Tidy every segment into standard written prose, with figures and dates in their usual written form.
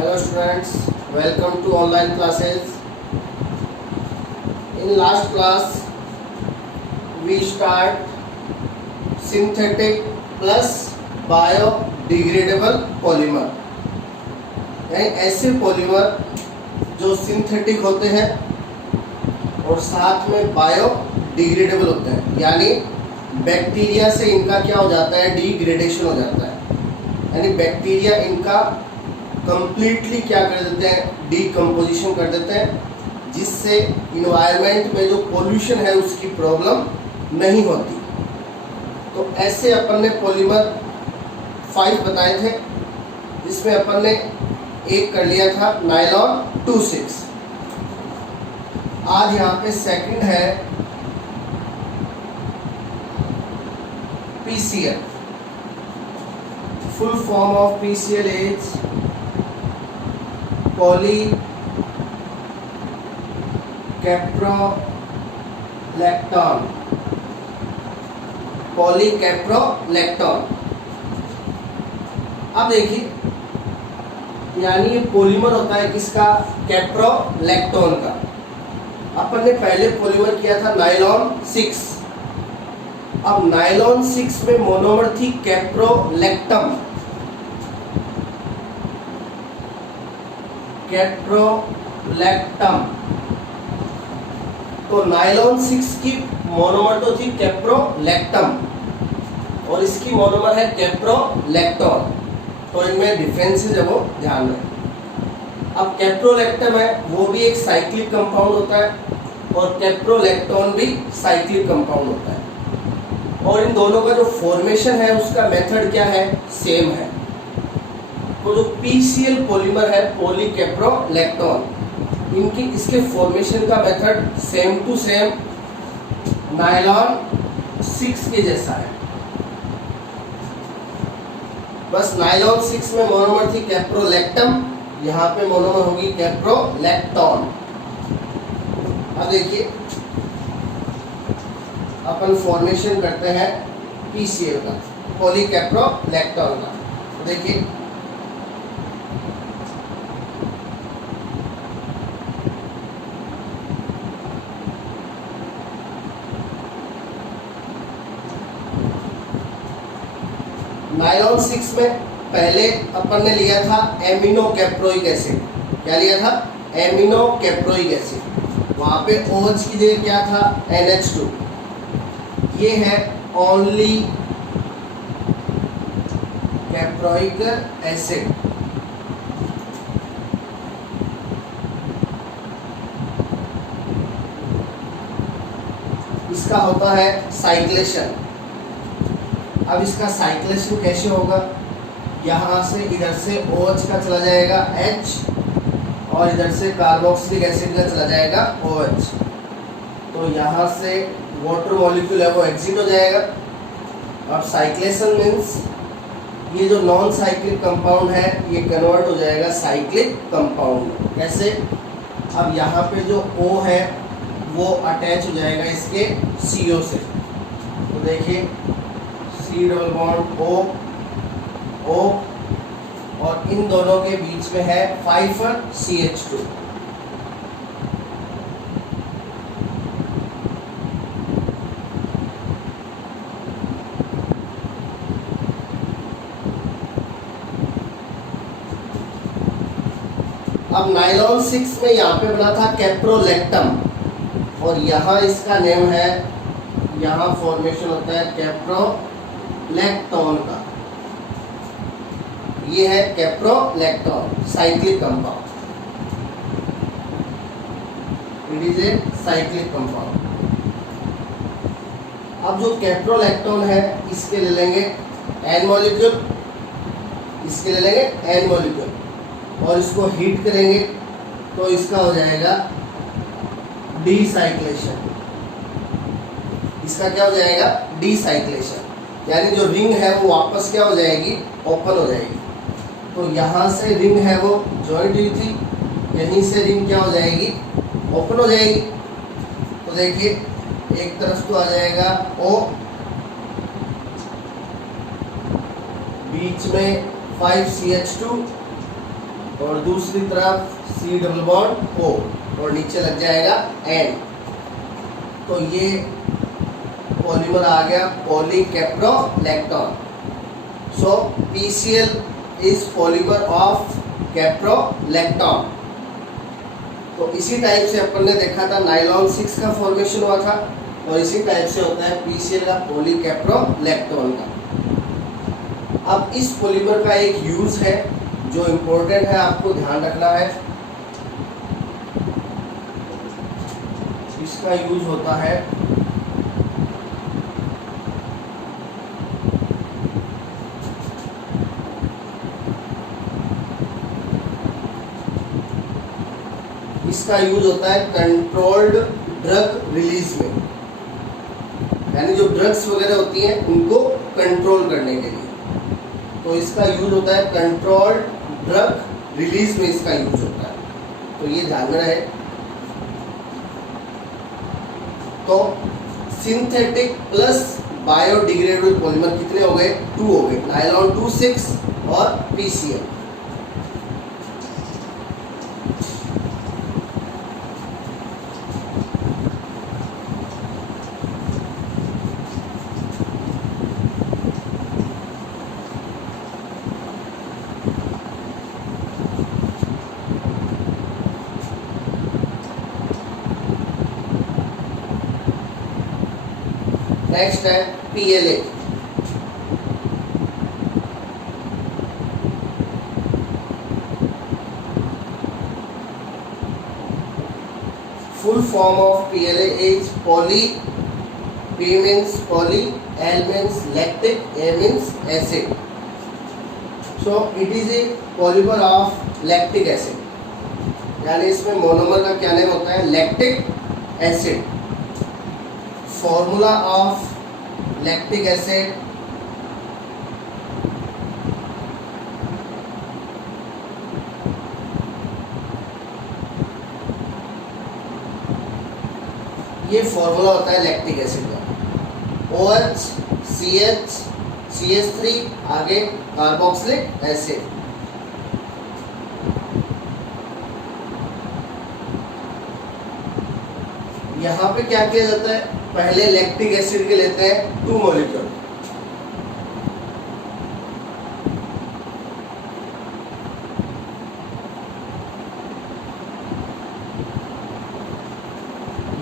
Hello students, welcome to online classes. In last class we start synthetic plus biodegradable polymer, यानी ऐसे polymer जो synthetic होते हैं और साथ में बायोडिग्रेडेबल होते हैं, यानी बैक्टीरिया से इनका क्या हो जाता है, डिग्रेडेशन हो जाता है, यानी बैक्टीरिया इनका कंप्लीटली क्या कर देते हैं, डिकम्पोजिशन कर देते हैं, जिससे इन्वायरमेंट में जो पोल्यूशन है उसकी प्रॉब्लम नहीं होती। तो ऐसे अपन ने पॉलीमर 5 बताए थे, जिसमें अपन ने एक कर लिया था नायलॉन 2,6। आज यहाँ पे सेकंड है PCL। Full form of PCL is polycaprolactone. Polycaprolactone. अब देखिए, यानी ये पॉलीमर होता है किसका, कैप्रोलैक्टोन का। अपन ने पहले पॉलीमर किया था नायलॉन 6। अब नायलॉन 6 में मोनोमर थी कैप्रोलैक्टम। कैप्रोलैक्टम तो नायलॉन 6 की मोनोमर तो थी कैप्रोलैक्टम और इसकी मोनोमर है कैप्रोलैक्टोन। तो इनमें डिफरेंसेस है, वो ध्यान रखें। अब कैप्रोलैक्टम है वो भी एक साइक्लिक कंपाउंड होता है और कैप्रोलैक्टोन भी साइक्लिक कंपाउंड होता है, और इन दोनों का जो फॉर्मेशन है उसका मेथड क्या है, सेम है। तो जो PCL पॉलीमर है पॉलीकैप्रोलैक्टोन, इसके फॉर्मेशन का method same to same nylon 6 के जैसा है। बस नायलॉन 6 में मोनोमर थी कैप्रोलैक्टम, यहाँ पे मोनोमर होगी कैप्रोलैक्टोन। अब देखिए, अपन फॉर्मेशन करते हैं PCL का, पॉलीकैप्रोलैक्टोन का। तो देखिए, नायलॉन 6 में पहले अपन ने लिया था एमिनो कैप्रोइक एसिड। क्या लिया था, एमिनो कैप्रोइक एसिड। वहाँ पे OH की जगह क्या था, NH2। ये है ओनली कैप्रोइक एसिड। इसका होता है साइक्लेशन। अब इसका साइक्लेशन कैसे होगा, यहाँ से इधर से OH का चला जाएगा H और इधर से कार्बोक्सिलिक एसिड का चला जाएगा OH। तो यहाँ से वाटर मॉलिक्यूल है वो एग्जिट हो जाएगा। अब साइक्लेशन मीन्स ये जो नॉन साइक्लिक कंपाउंड है ये कन्वर्ट हो जाएगा साइक्लिक कंपाउंड। कैसे, अब यहाँ पे जो O है वो अटैच हो जाएगा इसके CO से। तो देखिए, C double bond O O और इन दोनों के बीच में है 5CH2। अब नायलॉन 6 में यहाँ पे बना था कैप्रोलैक्टम और यहाँ इसका नेम है, यहाँ फॉर्मेशन होता है कैप्रोलैक्टोन का। ये है caprolactone, cyclic compound. It is a cyclic compound. अब जो कैप्रोलैक्टोन है इसके ले लेंगे N मॉलिक्यूल, इसके ले लेंगे N मॉलिक्यूल और इसको हीट करेंगे तो इसका हो जाएगा डीसाइक्लेशन। इसका क्या हो जाएगा, डीसाइक्लेशन, यानी जो रिंग है वो वापस क्या हो जाएगी, ओपन हो जाएगी। तो यहाँ से रिंग है वो जॉइंट हुई थी, यहीं से रिंग क्या हो जाएगी, ओपन हो जाएगी। तो देखिए, एक तरफ तो आ जाएगा O, बीच में 5CH2 और दूसरी तरफ C डबल बॉन्ड O और नीचे लग जाएगा N। तो ये पॉलीमर आ गया पॉलीकैप्रोलैक्टोन। सो PCl इज पॉलीमर ऑफ कैप्रोलैक्टोन। तो इसी टाइप से अपन ने देखा था नाइलॉन 6 का फॉर्मेशन हुआ था, और इसी टाइप से होता है PCl का पॉलीकैप्रोलैक्टोन का। अब इस पॉलीमर का एक यूज है जो इम्पोर्टेंट है, आपको ध्यान रखना है। इसका यूज होता है कंट्रोल्ड ड्रग रिलीज में, यानी जो ड्रग्स वगैरह होती हैं उनको कंट्रोल करने के लिए। तो इसका यूज होता है कंट्रोल्ड ड्रग रिलीज में, इसका यूज होता है, तो ये ध्यान में रहे। तो सिंथेटिक प्लस बायोडिग्रेडेबल पॉलीमर कितने हो गए? 2 हो गए, नायलॉन 2, 6 और PCl। नेक्स्ट है PLA। Full form of PLA is poly, P means poly, L means lactic, A means acid. So it is a polymer of lactic acid, यानी इसमें monomer का क्या नेम होता है? Lactic acid. Formula of lactic acid ये formula होता है lactic acid का OH CH CH3 आगे कार्बोक्सिलिक एसिड। यहाँ पे क्या किया जाता है? पहले लैक्टिक एसिड के लेते हैं 2 मॉलिक्यूल,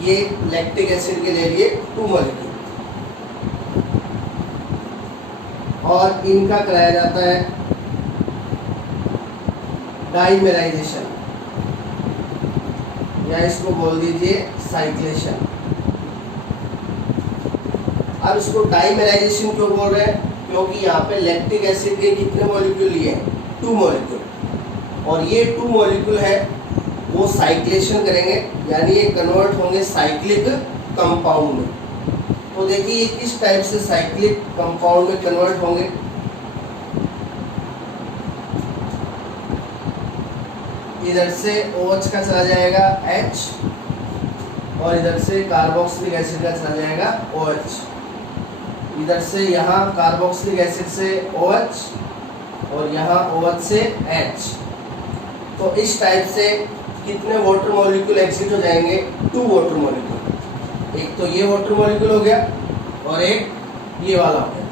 ये लैक्टिक एसिड के ले लिए 2 मॉलिक्यूल, और इनका कराया जाता है डाइमेराइजेशन, या इसको बोल दीजिए साइक्लेशन। अब इसको डाइमेराइजेशन क्यों बोल रहे हैं? क्योंकि यहाँ पे लैक्टिक एसिड के कितने मॉलिक्यूल लिए हैं? 2 मॉलिक्यूल, और ये 2 मॉलिक्यूल है वो साइक्लेशन करेंगे, यानी ये कन्वर्ट होंगे साइक्लिक कंपाउंड में। तो देखिए ये किस टाइप से साइक्लिक कंपाउंड में कन्वर्ट होंगे। इधर से OH का चला जाएगा H, और इधर से कार्बोक्सिलिक एसिड का चला जाएगा OH। इधर से यहाँ कार्बोक्सिलिक एसिड से OH, और यहाँ OH से H। तो इस टाइप से कितने वाटर मॉलिक्यूल एग्जिट हो जाएंगे? 2 वाटर मॉलिक्यूल। एक तो ये वाटर मॉलिक्यूल हो गया, और एक ये वाला हो गया।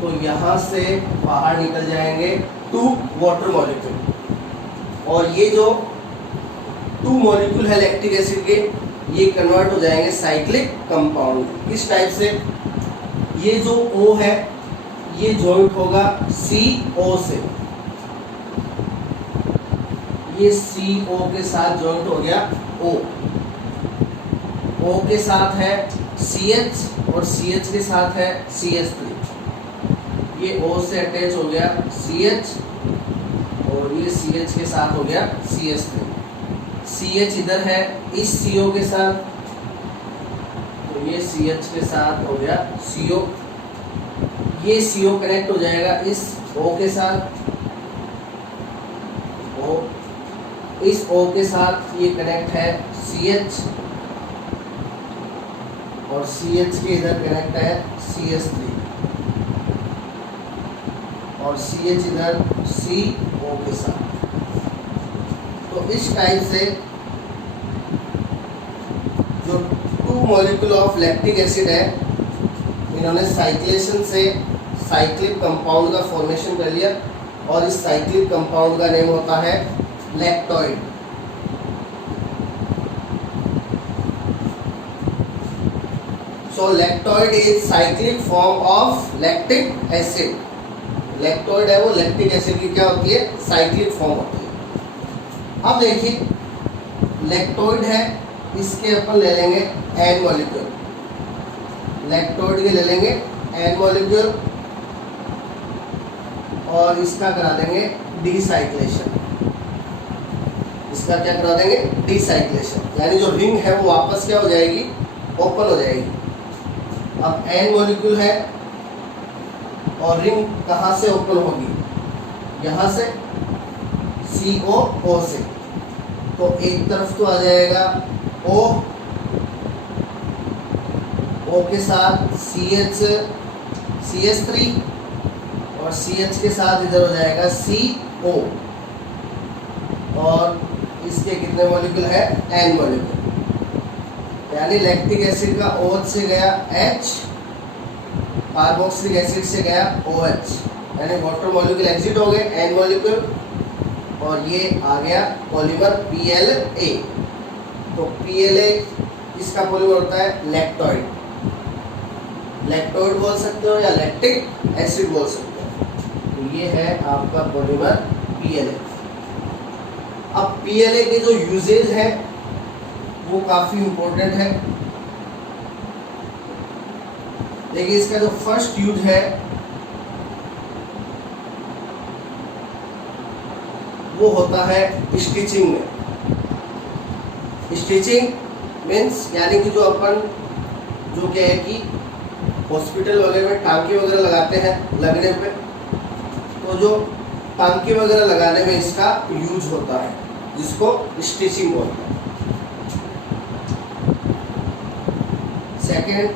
तो यहाँ से बाहर निकल जाएंगे 2 वाटर मॉलिक्यूल, और ये जो 2 मॉलिक्यूल है लैक्टिक एसिड के, ये कन्वर्ट हो जाएंगे साइक्लिक कंपाउंड। किस टाइप से? ये जो O है ये जॉइंट होगा CO से, ये CO के साथ जॉइंट हो गया O। O के साथ है CH, और CH के साथ है CH3। ये O से अटैच हो गया CH, और ये CH के साथ हो गया CH3। CH इधर है इस CO के साथ, तो ये CH के साथ हो गया CO। ये CO कनेक्ट हो जाएगा इस O के साथ, O इस O के साथ ये कनेक्ट है CH, और CH के इधर कनेक्ट है CH3, और CH इधर CO के साथ। इस टाइप से जो 2 मॉलिक्यूल ऑफ लैक्टिक एसिड है, इन्होंने साइक्लेशन से साइक्लिक कंपाउंड का फॉर्मेशन कर लिया और इस साइक्लिक कंपाउंड का नेम होता है lactide. So lactide is cyclic form of lactic acid. Lactide है वो लैक्टिक एसिड की क्या होती है, साइक्लिक फॉर्म होती है। अब देखिए लैक्टोइड है, इसके अपन ले लेंगे N मॉलिक्यूल, लैक्टोइड के ले लेंगे N मॉलिक्यूल और इसका करा देंगे डीसाइक्लेशन। इसका क्या करा देंगे, डीसाइक्लेशन, यानी जो रिंग है वो वापस क्या हो जाएगी, ओपन हो जाएगी। अब N मॉलिक्यूल है और रिंग कहाँ से ओपन होगी, यहाँ से COO से। तो एक तरफ तो आ जाएगा O, O के साथ CH3 और CH के साथ इधर हो जाएगा CO और इसके कितने मॉलिक्यूल है, N मॉलिक्यूल। यानी लैक्टिक एसिड का OH से गया H, कार्बोक्सिलिक एसिड से गया OH, यानी वाटर मॉलिक्यूल एग्जिट हो गए, N मॉलिक्यूल, और ये आ गया पॉलीमर PLA। तो PLA इसका पॉलीमर होता है लैक्टोइड। लैक्टोइड बोल सकते हो या लैक्टिक एसिड बोल सकते हो। तो ये है आपका पॉलीमर PLA। अब PLA के जो यूजेज है वो काफी इंपॉर्टेंट है। देखिए इसका जो फर्स्ट यूज है वो होता है स्टिचिंग में। स्टिचिंग मीन्स यानी कि जो अपन जो क्या है कि हॉस्पिटल वगैरह में टांके वगैरह लगाते हैं, लगने पे तो जो टांके वगैरह लगाने में इसका यूज होता है, जिसको स्टिचिंग बोलते हैं। सेकेंड,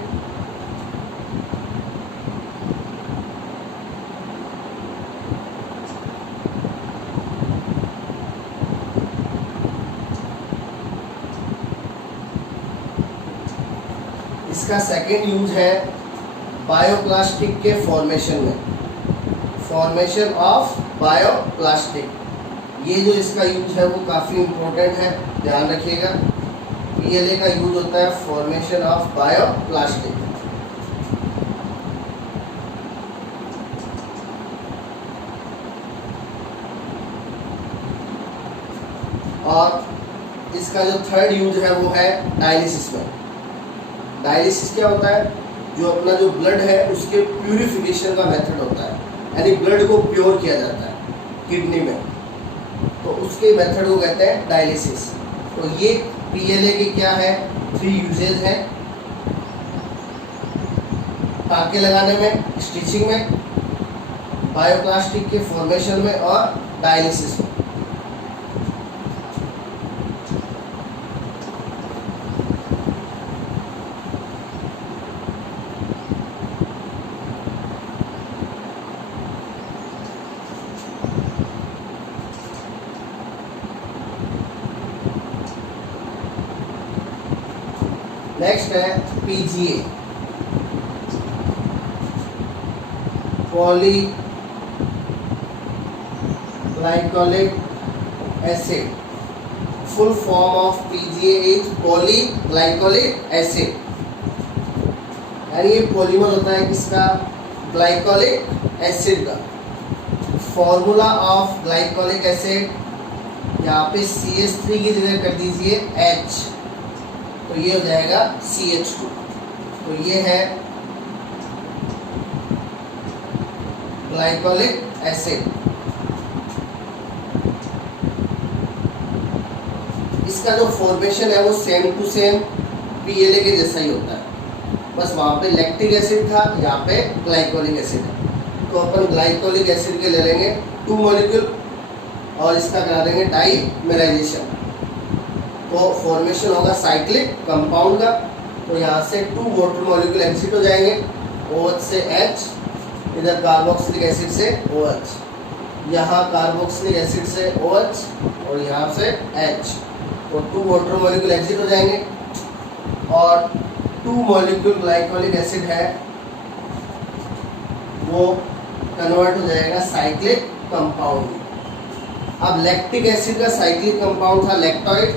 इसका सेकेंड यूज है बायोप्लास्टिक के फॉर्मेशन में, फॉर्मेशन ऑफ बायोप्लास्टिक। ये जो इसका यूज है वो काफ़ी इम्पोर्टेंट है, ध्यान रखिएगा। PLA का यूज होता है फॉर्मेशन ऑफ बायोप्लास्टिक। और इसका जो थर्ड यूज है वो है डायलिसिस में। डायलिसिस क्या होता है, जो अपना जो ब्लड है उसके प्यूरिफिकेशन का मेथड होता है, यानी ब्लड को प्योर किया जाता है किडनी में, तो उसके मेथड को कहते हैं डायलिसिस। तो ये PLA के क्या है, 3 यूजेज हैं, टाँके लगाने में, स्टिचिंग में, बायोप्लास्टिक के फॉर्मेशन में और डायलिसिस में। नेक्स्ट है PGA, poly glycolic acid. Full form of PGA is poly glycolic acid, यानी ये पॉलीमर होता है किसका, ग्लाइकोलिक एसिड का। फॉर्मूला ऑफ ग्लाइकोलिक एसिड, यहाँ पे CH3 की जगह कर दीजिए H, तो ये हो जाएगा CH2। तो ये है ग्लाइकोलिक एसिड। इसका जो फॉर्मेशन है वो सेम टू सेम PLA के जैसा ही होता है, बस वहाँ पे लैक्टिक एसिड था, यहाँ पे ग्लाइकोलिक एसिड है। तो अपन ग्लाइकोलिक एसिड के ले लेंगे 2 मॉलिक्यूल और इसका करा देंगे डाइमेराइजेशन। तो फॉर्मेशन होगा साइक्लिक कंपाउंड का। तो यहाँ से 2 वाटर मॉलिक्यूल एग्जिट हो जाएंगे, OH से H, इधर कार्बोक्सिलिक एसिड से OH। यहाँ कार्बोक्सिलिक एसिड से OH और यहाँ से H, तो 2 वाटर मॉलिक्यूल एग्जिट हो जाएंगे और 2 मॉलिक्यूल ग्लाइकोलिक एसिड है वो कन्वर्ट हो जाएगा साइक्लिक कंपाउंड। अब लैक्टिक एसिड का साइक्लिक कंपाउंड था लैक्टोइड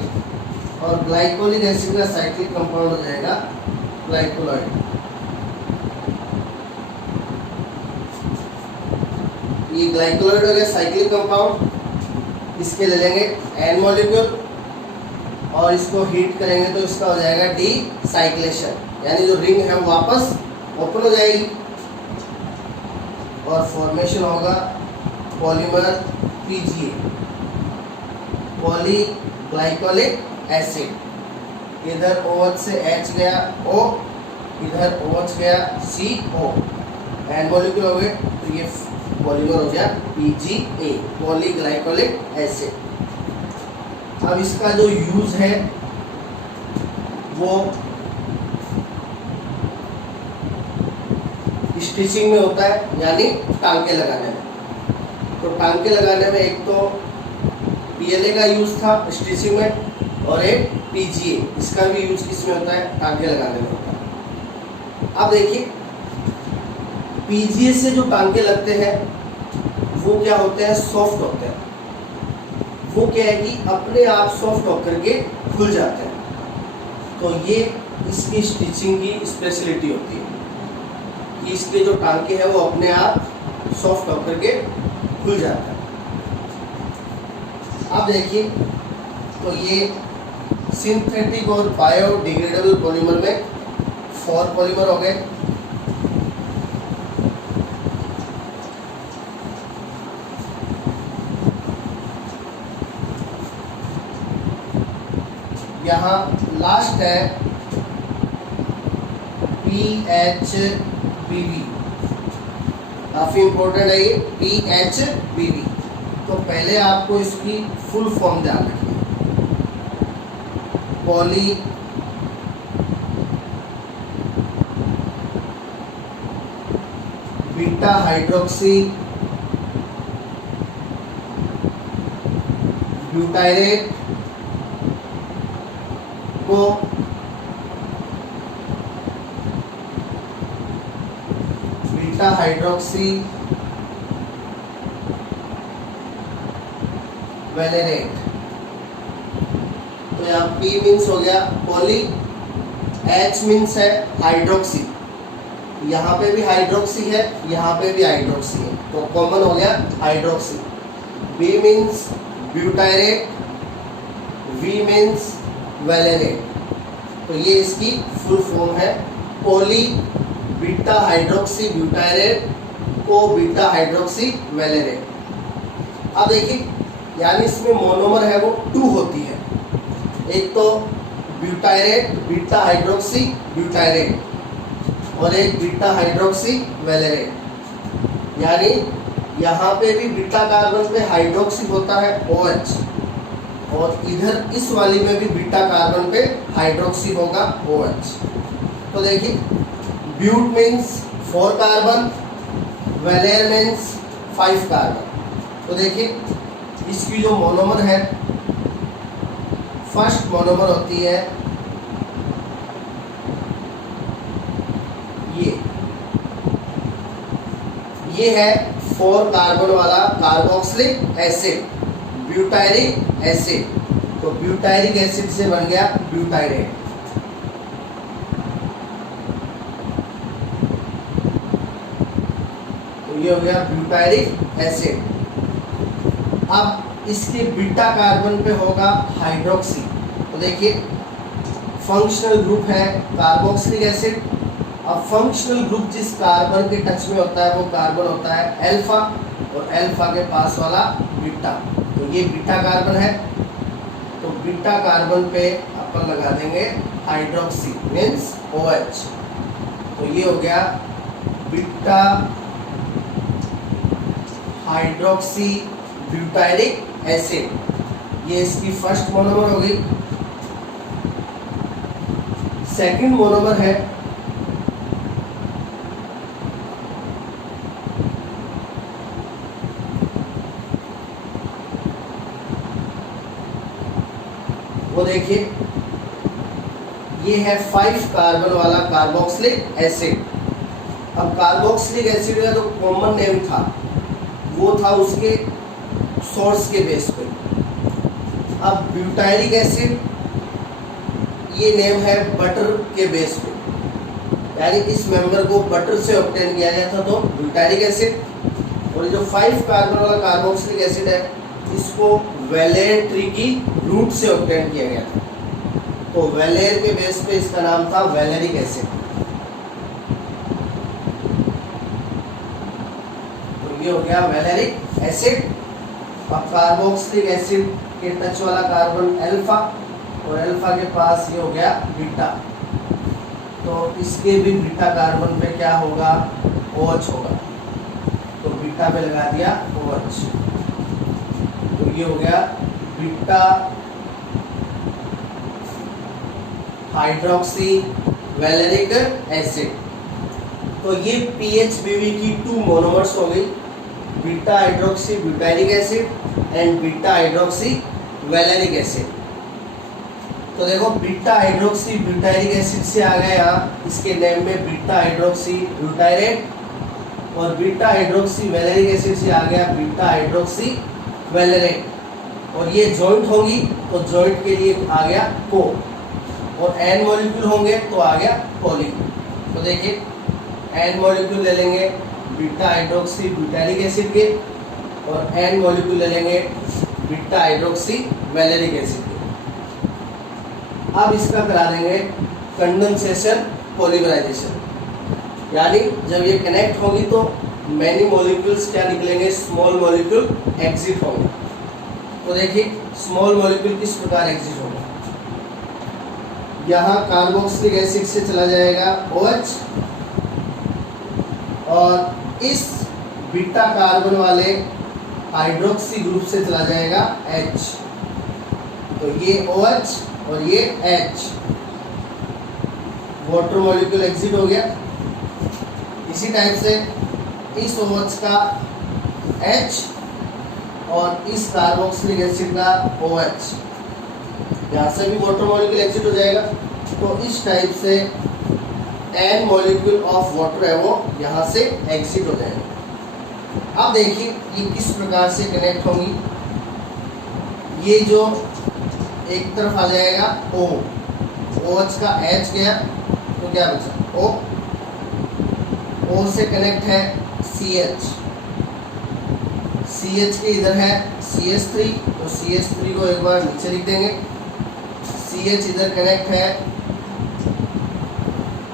और ग्लाइकोलिक एसिड का साइक्लिक कंपाउंड हो जाएगा ग्लाइकोलॉइड। ये ग्लाइकोलॉइड हो गया साइक्लिक कंपाउंड। इसके ले लेंगे N मॉलिक्यूल और इसको हीट करेंगे तो इसका हो जाएगा डी साइक्लेशन, यानी जो रिंग है वो वापस ओपन हो जाएगी और फॉर्मेशन होगा पॉलीमर PGA, पॉलीग्लाइकोलिक एसिड। इधर OH से H गया O, इधर OH गया CO, N मॉलिक्यूल हो गए तो ये पॉलीमर हो गया PGA, पॉलीग्लाइकोलिक एसिड। अब इसका जो यूज है वो स्टिचिंग में होता है, यानी टांके लगाने में। तो टांके लगाने में एक तो PLA का यूज था स्टिचिंग में और एक PGA, इसका भी यूज किस में होता है, टांके लगाने में होता है। अब देखिए PGA से जो टांके लगते हैं वो क्या होते हैं, सॉफ्ट होते हैं। वो क्या है कि अपने आप सॉफ्ट होकर के खुल जाते हैं। तो ये इसकी स्टिचिंग की स्पेशलिटी होती है कि इसके जो टांके हैं वो अपने आप सॉफ्ट होकर के खुल जाता है। अब देखिए तो ये सिंथेटिक और बायोडिग्रेडेबल पॉलीमर में 4 पॉलीमर हो गए। यहाँ लास्ट है PHBB, काफी इंपॉर्टेंट है ये PHBB। तो पहले आपको इसकी फुल फॉर्म ध्यान रखिए, पॉली बीटा हाइड्रोक्सी ब्यूटाइरेट को बीटा हाइड्रोक्सी वेलेरेट। तो यहाँ P मीन्स हो गया पॉली, H मीन्स है हाइड्रोक्सी, यहाँ पे भी हाइड्रोक्सी है, यहाँ पे भी हाइड्रोक्सी है, तो कॉमन हो गया hydroxy. B means butyrate, V means valerate. तो ये इसकी फुल फॉर्म है पॉली बीटा हाइड्रोक्सी ब्यूटाइरेट को बीटा हाइड्रोक्सी वेलेरेट। अब देखिए यानी इसमें मोनोमर है वो 2 होती है, एक तो ब्यूटाइरेट बीटा हाइड्रोक्सी ब्यूटाइरेट और एक बीटा हाइड्रोक्सी वेलेरेट। यानी यहाँ पे भी बीटा कार्बन पे हाइड्रोक्सी होता है OH और इधर इस वाली में भी बीटा कार्बन पे हाइड्रोक्सी होगा OH। तो देखिए but means 4 carbon, valer means 5 carbon. तो देखिए इसकी जो मोनोमर है, फर्स्ट मोनोमर होती है ये है 4 कार्बन वाला कार्बोक्सिलिक एसिड, ब्यूटायरिक एसिड। तो ब्यूटायरिक एसिड से बन गया ब्यूटाइरेट। तो ये हो गया ब्यूटायरिक एसिड। अब इसके बीटा कार्बन पे होगा हाइड्रोक्सी। तो देखिए फंक्शनल ग्रुप है कार्बोक्सिलिक एसिड। अब फंक्शनल ग्रुप जिस कार्बन के टच में होता है वो कार्बन होता है अल्फा और अल्फा के पास वाला बीटा। तो ये बीटा कार्बन है, तो बीटा कार्बन पे अपन लगा देंगे हाइड्रोक्सी मीन्स OH। तो ये हो गया बीटा हाइड्रोक्सी ब्यूटायरिक एसिड। ये इसकी फर्स्ट मोनोमर हो गई। सेकंड मोनोमर है देखिए ये है 5 कार्बन वाला कार्बोक्सिलिक एसिड। अब कार्बोक्सिलिक एसिड का जो कॉमन नेम था वो था उसके सोर्स के बेस पे। अब ब्यूटाइलिक एसिड ये नेम है बटर के बेस पे, यानी इस मेंबर को बटर से ऑब्टेन किया गया था, तो ब्यूटाइलिक एसिड। और ये जो 5 कार्बन वाला कार्बोक्सिलिक एसिड है इसको वेलेर ट्री की रूट से ऑब्टेन किया गया था, तो वेलेर के बेस पे इसका नाम था वेलेरिक एसिड। तो ये हो गया वेलेरिक एसिड। अब कार्बोक्सिलिक एसिड के टच वाला कार्बन अल्फा, और अल्फा के पास ये हो गया बीटा, तो इसके भी बीटा कार्बन पे क्या होगा, OH होगा, तो बीटा पे लगा दिया OH, तो ये हो गया बीटा हाइड्रोक्सी वेलेरिक एसिड। तो ये PHBV की 2 मोनोमर्स हो गई, beta hydroxy butylic acid and beta hydroxy valeric acid. तो देखो बीटा हाइड्रोक्सी ब्यूटाइलिक एसिड से आ गया यहाँ इसके नेम में बीटा हाइड्रोक्सी ब्यूटाइरेट, और बीटा हाइड्रोक्सी वेलेरिक एसिड से आ गया बीटा हाइड्रोक्सी वेलेरेट। और ये जॉइंट होंगी तो जॉइंट के लिए आ गया को, और एन मॉलिक्यूल होंगे तो आ गया पॉली। तो देखिए एन मॉलिक्यूल ले लेंगे बीटा हाइड्रोक्सी ब्यूटाइलिक एसिड के, और एन मॉलिक्यूल ले लेंगे बीटा हाइड्रोक्सी वेलेरिक एसिड के। अब इसका करा देंगे कंडेंसेशन पॉलीमराइजेशन, यानी जब ये कनेक्ट होगी तो मैनी मॉलिक्यूल्स क्या निकलेंगे, स्मॉल मॉलिक्यूल एग्जिट होंगे। तो देखिए स्मॉल मॉलिक्यूल किस प्रकार एग्जिट होगा, यहाँ कार्बोक्सिलिक एसिड से चला जाएगा OH, और इस बीटा कार्बन वाले हाइड्रोक्सी ग्रुप से चला जाएगा H, तो ये OH और ये H, वाटर मॉलिक्यूल एग्जिट हो गया। इसी टाइप से इस OH का H और इस कार्बोक्सिलिक एसिड का OH, यहाँ से भी वाटर मॉलिक्यूल एग्जिट हो जाएगा, तो इस टाइप से N मॉलिक्यूल ऑफ वाटर है वो यहाँ से एग्जिट हो जाएगा। अब देखिए ये किस प्रकार से कनेक्ट होंगी, ये जो एक तरफ आ जाएगा O, OH का H गया तो क्या बचा O, O से कनेक्ट है CH, CH के इधर है CH3, तो CH3 को एक बार नीचे लिख देंगे, CH इधर कनेक्ट है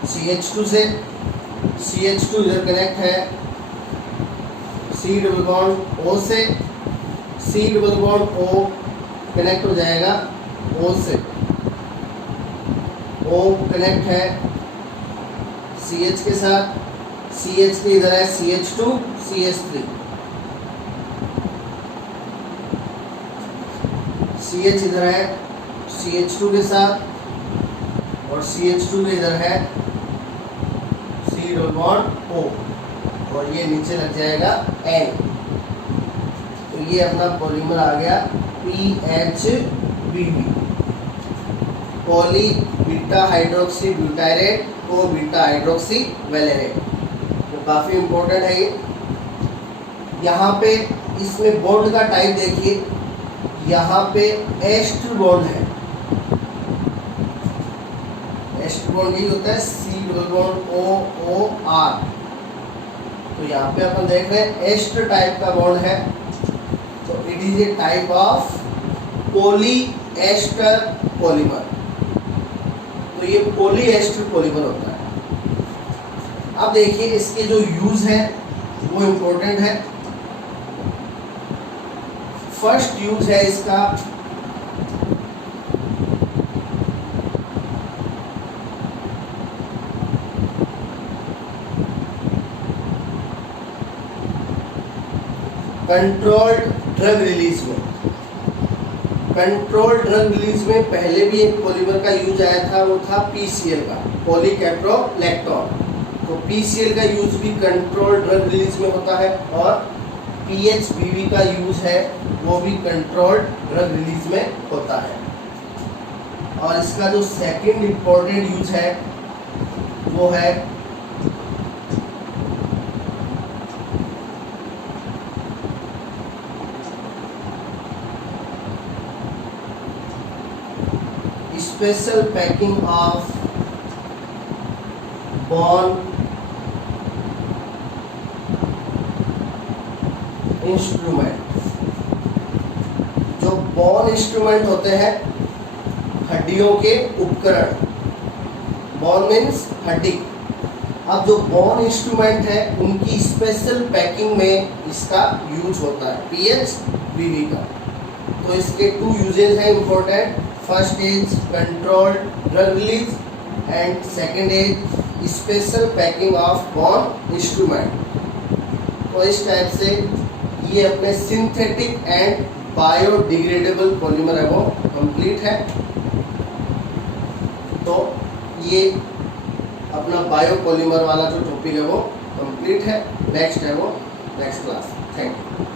CH2 से, CH2 इधर कनेक्ट है C डबल बॉन्ड O से, C double bond O connect हो जाएगा O से, O कनेक्ट है CH के साथ, CH के इधर है CH2 CH3, CH इधर है CH2 के साथ, और CH2 के इधर है C डबल बॉन्ड O, और ये नीचे लग जाएगा N। तो ये अपना पॉलीमर आ गया PHBV, poly beta hydroxy butyrate को बीटा हाइड्रोक्सी वेलेरेट। तो काफ़ी इम्पोर्टेंट है ये। यहाँ पे इसमें बॉन्ड का टाइप देखिए, यहाँ पे एस्टर बॉन्ड है, एस्टर बॉन्ड यही होता है C डबल बॉन्ड OOR, तो यहाँ पे अपन देख रहे हैं एस्टर टाइप का बॉन्ड है, तो it is a type of poly ester polymer, तो ये पॉली एस्टर पॉलीमर होता है। अब देखिए इसके जो यूज है वो इम्पोर्टेंट है। फर्स्ट यूज है इसका कंट्रोल्ड ड्रग रिलीज में। कंट्रोल्ड ड्रग रिलीज में पहले भी एक पॉलीमर का यूज आया था, वो था PCl का, पॉलीकैप्रोलैक्टोन। तो PCl का यूज भी कंट्रोल्ड ड्रग रिलीज में होता है, और PHBV का यूज है वो भी कंट्रोल्ड ड्रग रिलीज में होता है। और इसका जो सेकंड इम्पोर्टेंट यूज है वो है special packing of bond instrument. जो बॉन्ड इंस्ट्रूमेंट होते हैं हड्डियों के उपकरण, बॉन्ड मीन्स हड्डी। अब जो बॉन्ड इंस्ट्रूमेंट है उनकी स्पेशल पैकिंग में इसका यूज होता है PHBV का। तो इसके 2 यूजेज हैं important. First is controlled drug release and second is special packing of bond instrument. तो इस टाइप से ये अपने सिंथेटिक एंड बायोडिग्रेडेबल पॉलीमर है वो कंप्लीट है। तो ये अपना बायोपॉलीमर वाला जो टॉपिक है वो कंप्लीट है। नेक्स्ट है वो नेक्स्ट क्लास। Thank you.